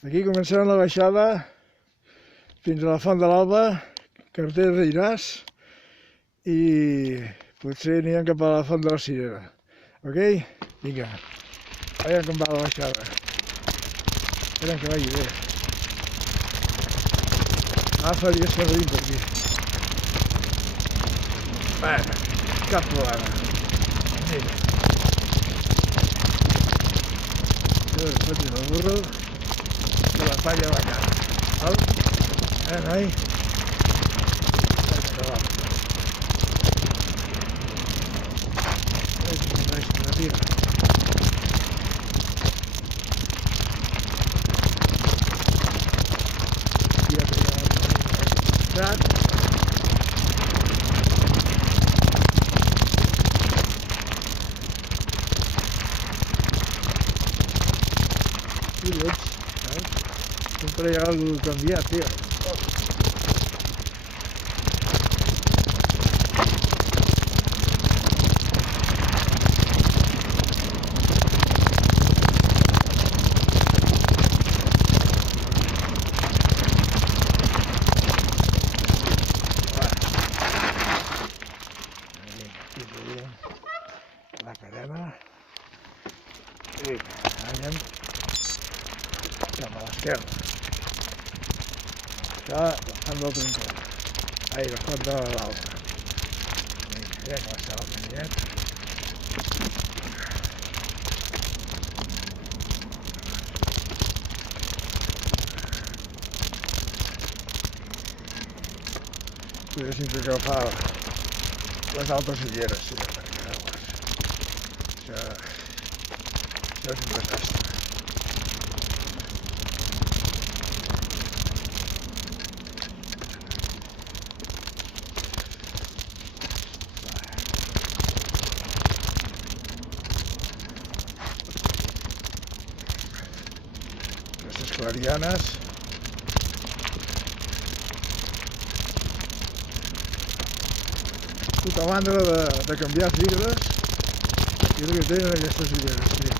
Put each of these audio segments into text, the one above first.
Aquí començarem la baixada fins a la Font de l'Alba, carretera de Llinars, i potser anirem cap a la Font de la Cirera. Ok? Vinga, veiem com va la baixada. Esperem que vagi bé. Faria serrín per aquí. Bueno, cap problema. Vinga. Jo después del burro de la palla a la cara. ¿Vale? Ahí. Sempre hi ha algú canviat, tio. La cadena i anem cap a l'esquerra. Això, la Font del Troncal. Ai, la Font de l'Alba. Ja que va estar el caminet. Podríem fer agafar les altres ulleres, sí, perquè això és un desastre. Aquestes clarianes tota mandra de canviar fibres i el que tenen aquestes ulleres, tio.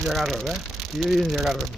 Llagarres, aquí hi havia llagarres.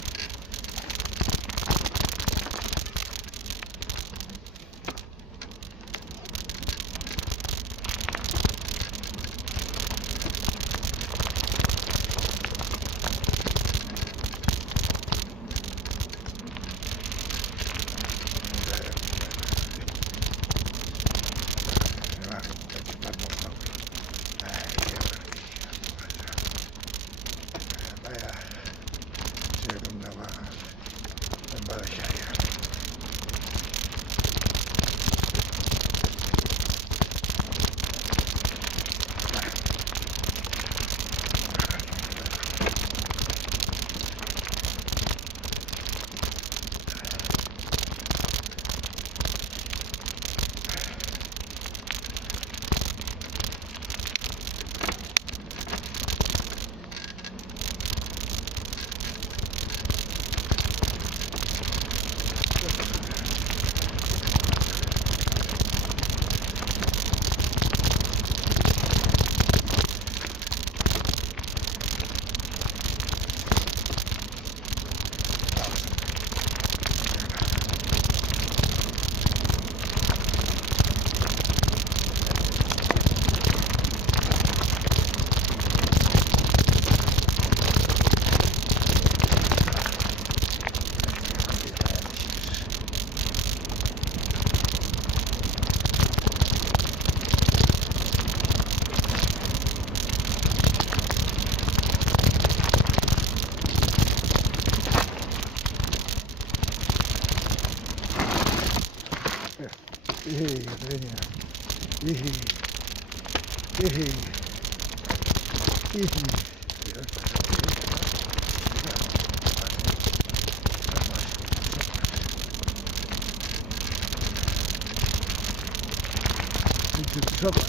sopes.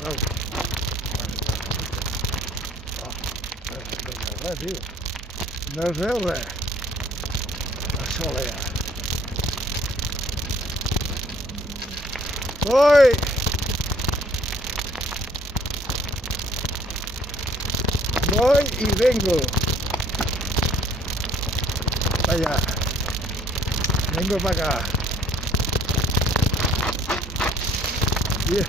Bravo. No es tio. No es veu res. La sola ja. Voy. Voy y vengo. Vaya. Vengo para acá. Yeah.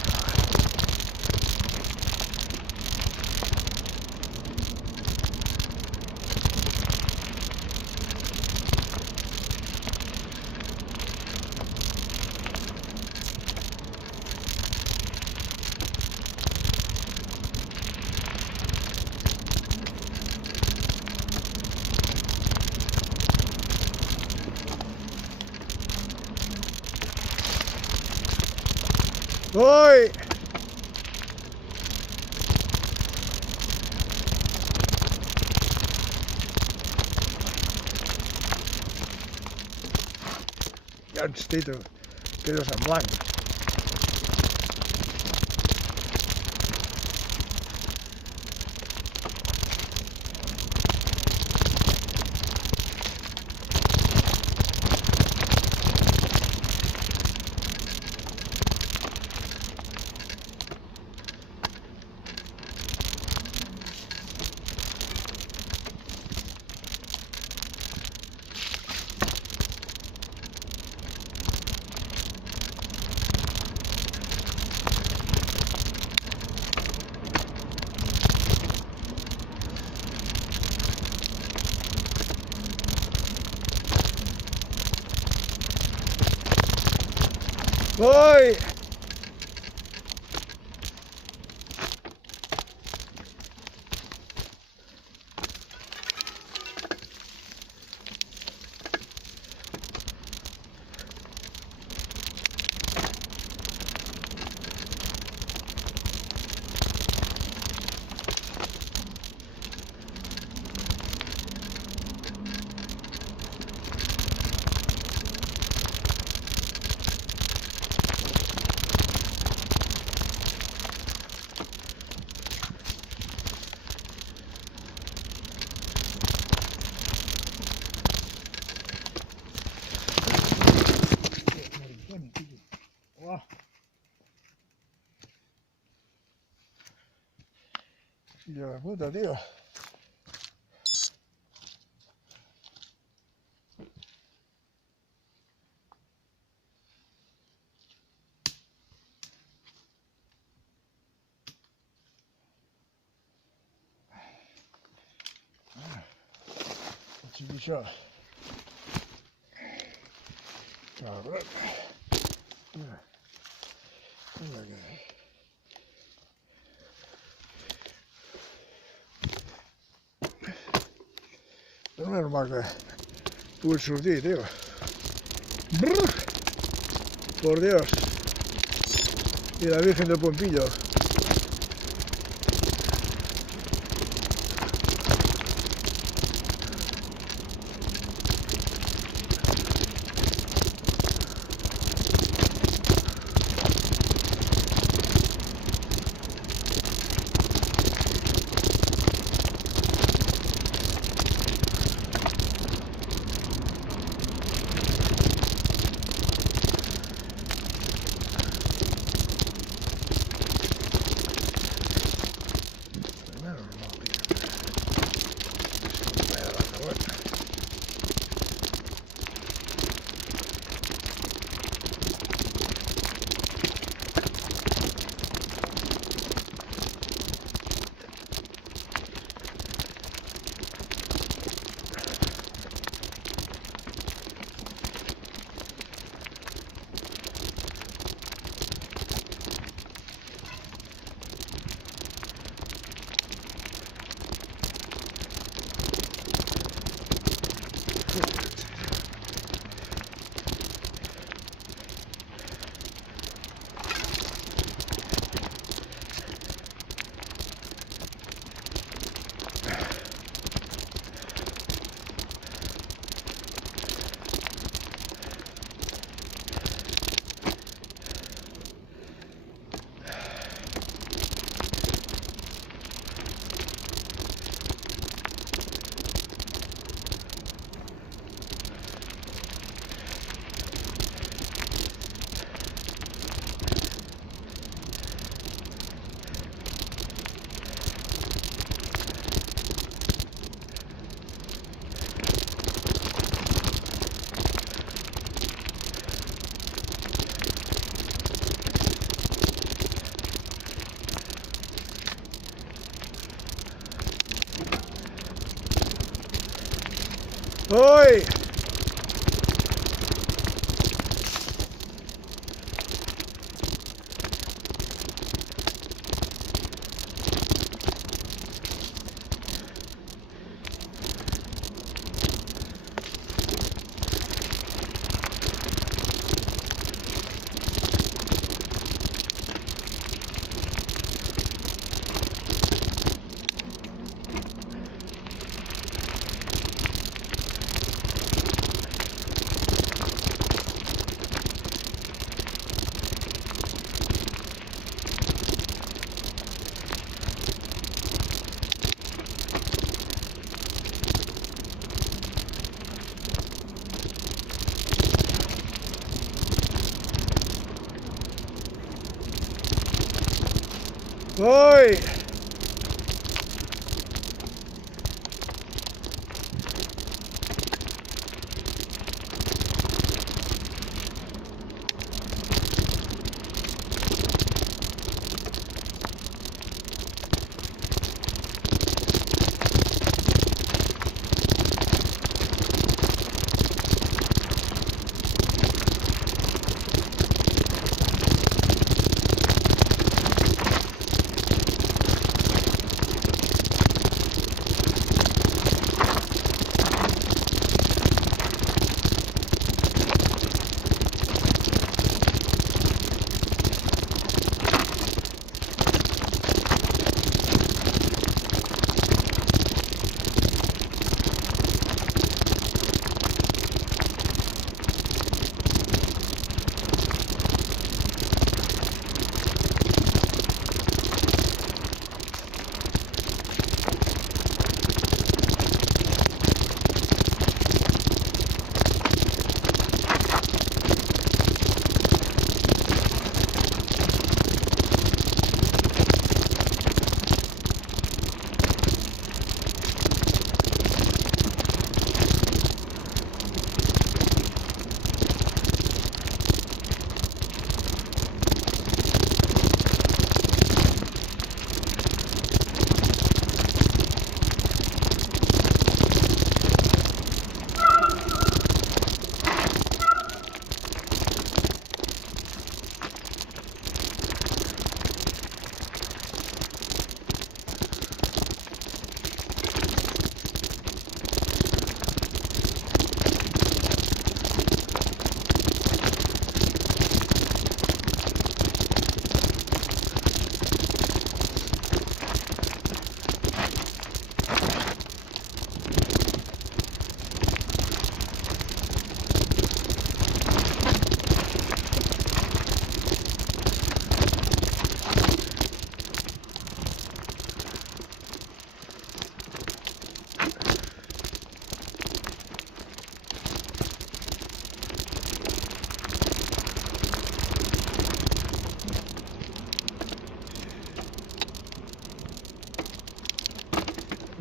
Voy. Ja ens tito, quedes en blanc. Voy. Hijo de puta, tío. Chiquicho. Cabrón. Mira. Mira que... No es normal que pugui sortir, tío. Brr. Por Dios. Y la Virgen del Pompillo. Oi! Oi!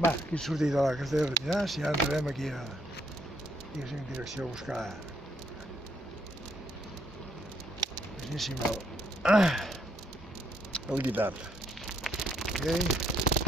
Va, aquí hem sortit de la carretera de Rellinars i ara entrarem aquí en direcció a buscar el guitar. Okay?